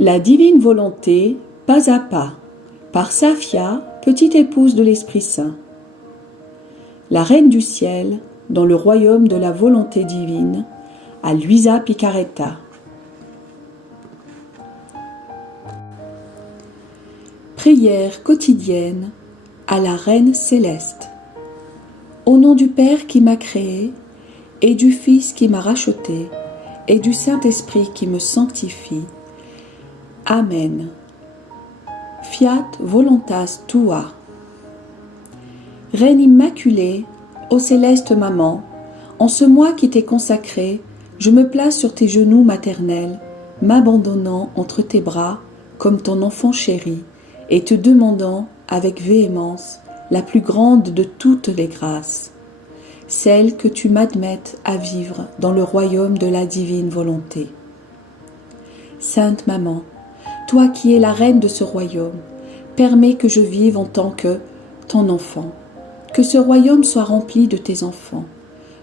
La divine volonté, pas à pas, par Safia, petite épouse de l'Esprit Saint. La Reine du Ciel, dans le royaume de la volonté divine, à Luisa Picaretta. Prière quotidienne à la Reine céleste. Au nom du Père qui m'a créé, et du Fils qui m'a racheté, et du Saint-Esprit qui me sanctifie. Amen. Fiat voluntas tua. Reine immaculée, ô céleste maman, en ce mois qui t'est consacré, je me place sur tes genoux maternels, m'abandonnant entre tes bras comme ton enfant chéri, et te demandant avec véhémence la plus grande de toutes les grâces, celle que tu m'admettes à vivre dans le royaume de la divine volonté. Sainte Maman, toi qui es la reine de ce royaume, permets que je vive en tant que ton enfant, que ce royaume soit rempli de tes enfants.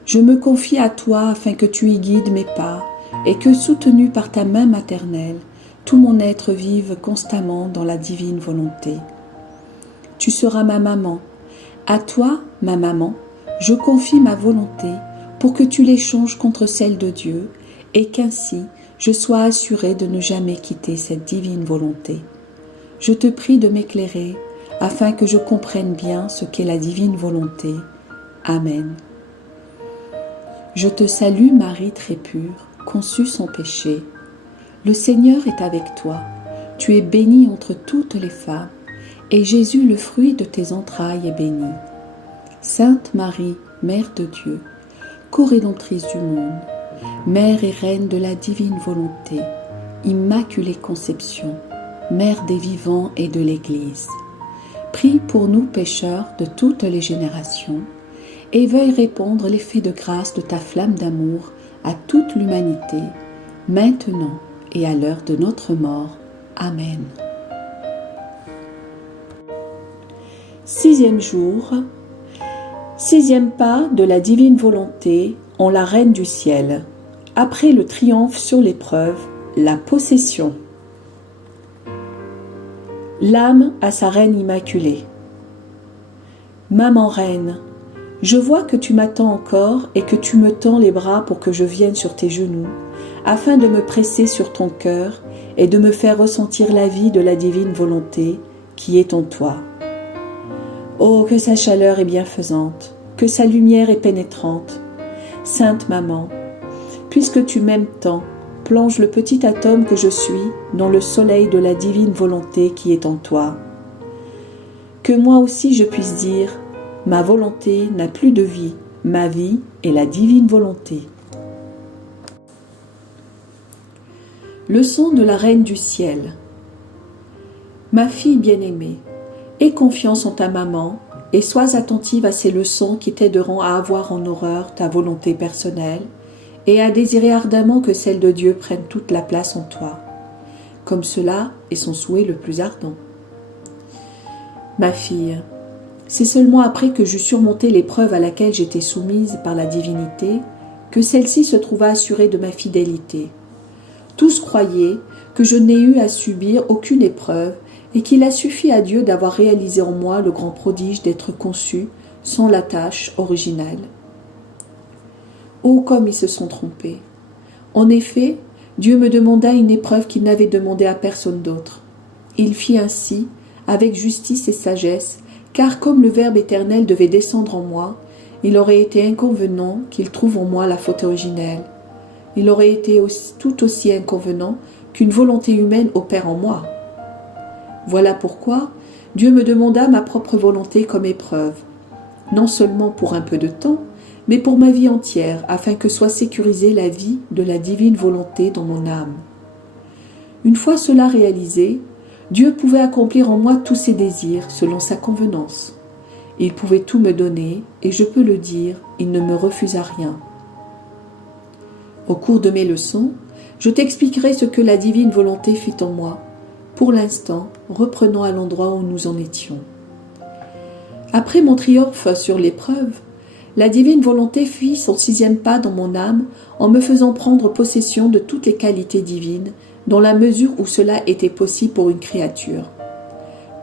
Je me confie à toi afin que tu y guides mes pas et que, soutenu par ta main maternelle, tout mon être vive constamment dans la divine volonté. Tu seras ma maman. À toi, ma maman, je confie ma volonté pour que tu l'échanges contre celle de Dieu et qu'ainsi je sois assurée de ne jamais quitter cette divine volonté. Je te prie de m'éclairer afin que je comprenne bien ce qu'est la divine volonté. Amen. Je te salue Marie très pure, conçue sans péché. Le Seigneur est avec toi. Tu es bénie entre toutes les femmes, et Jésus, le fruit de tes entrailles, est béni. Sainte Marie, Mère de Dieu, co-rédemptrice du monde, Mère et Reine de la divine volonté, Immaculée Conception, Mère des vivants et de l'Église, prie pour nous pécheurs de toutes les générations, et veuille répandre l'effet de grâce de ta flamme d'amour à toute l'humanité, maintenant et à l'heure de notre mort. Amen. 6e jour, 6e pas de la divine volonté en la Reine du Ciel. Après le triomphe sur l'épreuve, la possession. L'âme à sa Reine immaculée. Maman Reine, je vois que tu m'attends encore et que tu me tends les bras pour que je vienne sur tes genoux, afin de me presser sur ton cœur et de me faire ressentir la vie de la divine volonté qui est en toi. Oh, que sa chaleur est bienfaisante, que sa lumière est pénétrante. Sainte Maman, puisque tu m'aimes tant, plonge le petit atome que je suis dans le soleil de la divine volonté qui est en toi. Que moi aussi je puisse dire, ma volonté n'a plus de vie, ma vie est la divine volonté. Leçon de la Reine du Ciel. Ma fille bien-aimée, aie confiance en ta maman et sois attentive à ces leçons qui t'aideront à avoir en horreur ta volonté personnelle et à désirer ardemment que celle de Dieu prenne toute la place en toi, comme cela est son souhait le plus ardent. Ma fille, c'est seulement après que j'eus surmonté l'épreuve à laquelle j'étais soumise par la divinité que celle-ci se trouva assurée de ma fidélité. Tous croyaient que je n'ai eu à subir aucune épreuve et qu'il a suffi à Dieu d'avoir réalisé en moi le grand prodige d'être conçu sans la tâche originale. Oh, comme ils se sont trompés! En effet, Dieu me demanda une épreuve qu'il n'avait demandée à personne d'autre. Il fit ainsi, avec justice et sagesse, car comme le Verbe éternel devait descendre en moi, il aurait été inconvenant qu'il trouve en moi la faute originelle. Il aurait été tout aussi inconvenant qu'une volonté humaine opère en moi. Voilà pourquoi Dieu me demanda ma propre volonté comme épreuve, non seulement pour un peu de temps, mais pour ma vie entière, afin que soit sécurisée la vie de la divine volonté dans mon âme. Une fois cela réalisé, Dieu pouvait accomplir en moi tous ses désirs selon sa convenance. Il pouvait tout me donner, et je peux le dire, il ne me refusa rien. Au cours de mes leçons, je t'expliquerai ce que la divine volonté fit en moi. Pour l'instant, reprenons à l'endroit où nous en étions. Après mon triomphe sur l'épreuve, La divine volonté fit son 6e pas dans mon âme en me faisant prendre possession de toutes les qualités divines, dans la mesure où cela était possible pour une créature.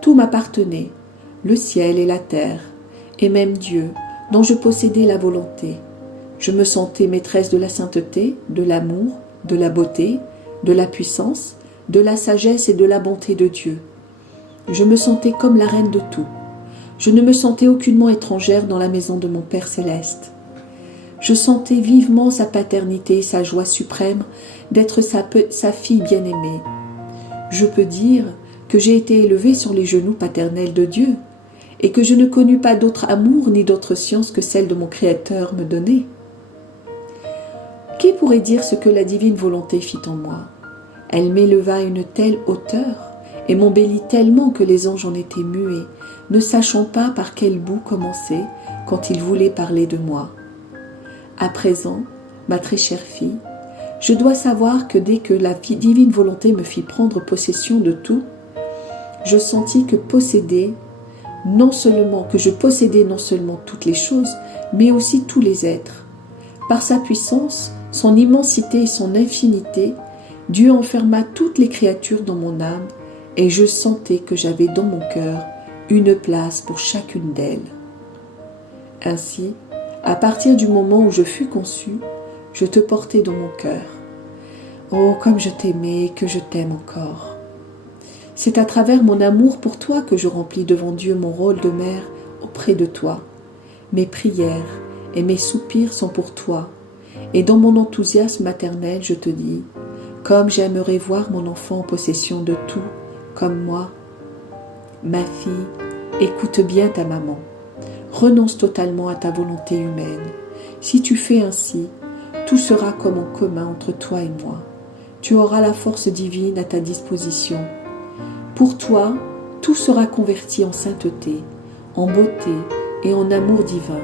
Tout m'appartenait, le ciel et la terre, et même Dieu, dont je possédais la volonté. Je me sentais maîtresse de la sainteté, de l'amour, de la beauté, de la puissance, de la sagesse et de la bonté de Dieu. Je me sentais comme la reine de tout. Je ne me sentais aucunement étrangère dans la maison de mon Père céleste. Je sentais vivement sa paternité et sa joie suprême d'être sa fille bien-aimée. Je peux dire que j'ai été élevée sur les genoux paternels de Dieu et que je ne connus pas d'autre amour ni d'autre science que celle de mon Créateur me donnait. Qui pourrait dire ce que la divine volonté fit en moi? Elle m'éleva à une telle hauteur et m'embellit tellement que les anges en étaient muets, ne sachant pas par quel bout commencer quand ils voulaient parler de moi. À présent, ma très chère fille, je dois savoir que dès que la divine volonté me fit prendre possession de tout, je sentis que je possédais non seulement toutes les choses, mais aussi tous les êtres. Par sa puissance, son immensité et son infinité, Dieu enferma toutes les créatures dans mon âme et je sentais que j'avais dans mon cœur une place pour chacune d'elles. Ainsi, à partir du moment où je fus conçue, je te portais dans mon cœur. Oh, comme je t'aimais et que je t'aime encore. C'est à travers mon amour pour toi que je remplis devant Dieu mon rôle de mère auprès de toi. Mes prières et mes soupirs sont pour toi, et dans mon enthousiasme maternel, je te dis, comme j'aimerais voir mon enfant en possession de tout, comme moi. Ma fille, écoute bien ta maman. Renonce totalement à ta volonté humaine. Si tu fais ainsi, tout sera comme en commun entre toi et moi. Tu auras la force divine à ta disposition. Pour toi, tout sera converti en sainteté, en beauté et en amour divin.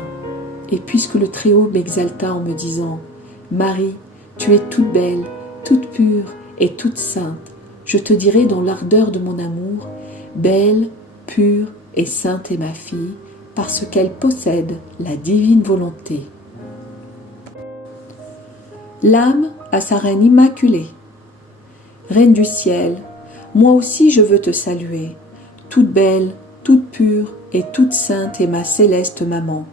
Et puisque le Très-Haut m'exalta en me disant « Marie, tu es toute belle, toute pure et toute sainte », je te dirai dans l'ardeur de mon amour « Belle, pure et sainte est ma fille, parce qu'elle possède la divine volonté. » L'âme à sa reine immaculée. Reine du ciel, moi aussi je veux te saluer. Toute belle, toute pure et toute sainte est ma céleste maman.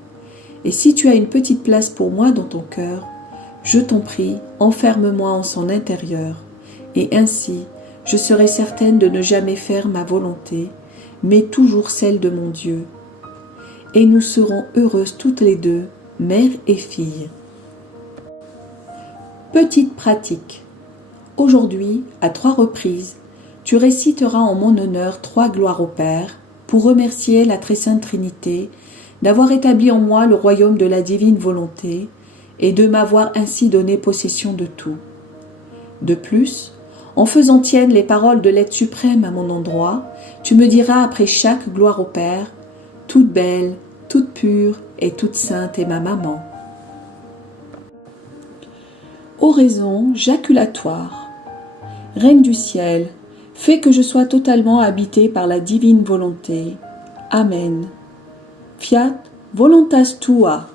Et si tu as une petite place pour moi dans ton cœur, je t'en prie, enferme-moi en son intérieur, et ainsi je serai certaine de ne jamais faire ma volonté, mais toujours celle de mon Dieu. Et nous serons heureuses toutes les deux, mère et fille. Petite pratique. Aujourd'hui, à 3 reprises, tu réciteras en mon honneur 3 gloires au Père pour remercier la Très Sainte Trinité d'avoir établi en moi le royaume de la divine volonté et de m'avoir ainsi donné possession de tout. De plus, en faisant tiennes les paroles de l'être suprême à mon endroit, tu me diras après chaque gloire au Père, « Toute belle, toute pure et toute sainte est ma maman. » Oraison jaculatoire. Reine du ciel, fais que je sois totalement habitée par la divine volonté. Amen. Fiat voluntas tua.